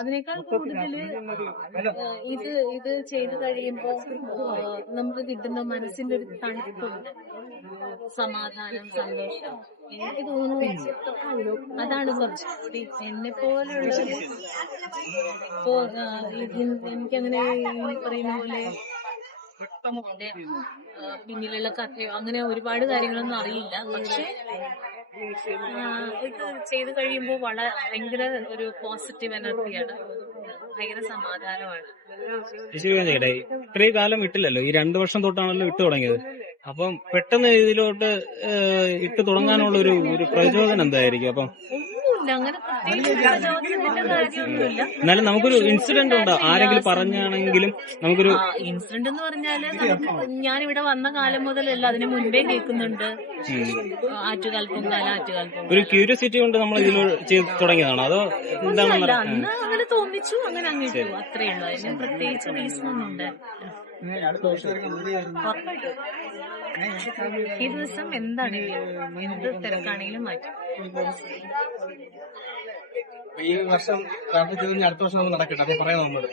അതിനേക്കാൾ കൂടുതല് ഇത് ഇത് ചെയ്ത് കഴിയുമ്പോ നമുക്ക് കിട്ടുന്ന മനസ്സിന്റെ ഒരു തണുപ്പുണ്ട്, സമാധാനം, സന്തോഷം. എനിക്ക് തോന്നുന്നു അതാണ് കുറച്ചുകൂടി എന്നെ പോലുള്ള ഇപ്പോ എനിക്കങ്ങനെ ഈ പറയുന്ന പോലെ ഇതിന്റെ പിന്നിലുള്ള കഥയോ അങ്ങനെ ഒരുപാട് കാര്യങ്ങളൊന്നും അറിയില്ല. പക്ഷെ ഇത് ചെയ്ത് കഴിയുമ്പോൾ ഭയങ്കര ഒരു പോസിറ്റീവ് എനർജിയാണ്, ഭയങ്കര സമാധാനമാണ്. ചേട്ടാ ഇത്രയും കാലം ഇട്ടില്ലല്ലോ, ഈ 2 വർഷം തൊട്ടാണല്ലോ ഇട്ട് തുടങ്ങിയത്. അപ്പം പെട്ടെന്ന് ഇതിലോട്ട് ഇട്ട് തുടങ്ങാനുള്ള ഒരു പ്രചോദനം എന്തായിരിക്കും? അപ്പം ഒന്നുമില്ല, അങ്ങനെ പ്രത്യേകിച്ച് പ്രചോദനത്തിന്റെ കാര്യമൊന്നുമില്ല. എന്നാലും നമുക്കൊരു ഇൻസിഡന്റ് ഉണ്ടോ? ആരെങ്കിലും പറഞ്ഞാണെങ്കിലും നമുക്കൊരു ഇൻസിഡന്റ് എന്ന് പറഞ്ഞാല് ഞാനിവിടെ വന്ന കാലം മുതലല്ല, അതിന് മുൻപേ കേൾക്കുന്നുണ്ട് ആറ്റുകാൽപ്പൊങ്കാല. ഒരു ക്യൂരിയോസിറ്റി കൊണ്ട് നമ്മൾ ഇതിൽ ചെയ്ത് തുടങ്ങിയതാണോ അതോ ഒന്നുമല്ല, അന്ന് അങ്ങനെ തോന്നിച്ചു, അങ്ങനെ അങ്ങിട്ടു, അത്രേ ഉള്ളൂ. അതിന് പ്രത്യേകിച്ച് റീസൺ ഒന്നും ഉണ്ടായിരുന്നില്ല. ഈ ദിവസം എന്താണെങ്കിലും എന്ത് തിരക്കാണെങ്കിലും മാറ്റും. ഈ വർഷം അടുത്ത വർഷം നടക്കട്ടെ, അത് പറയാൻ നമ്മള്.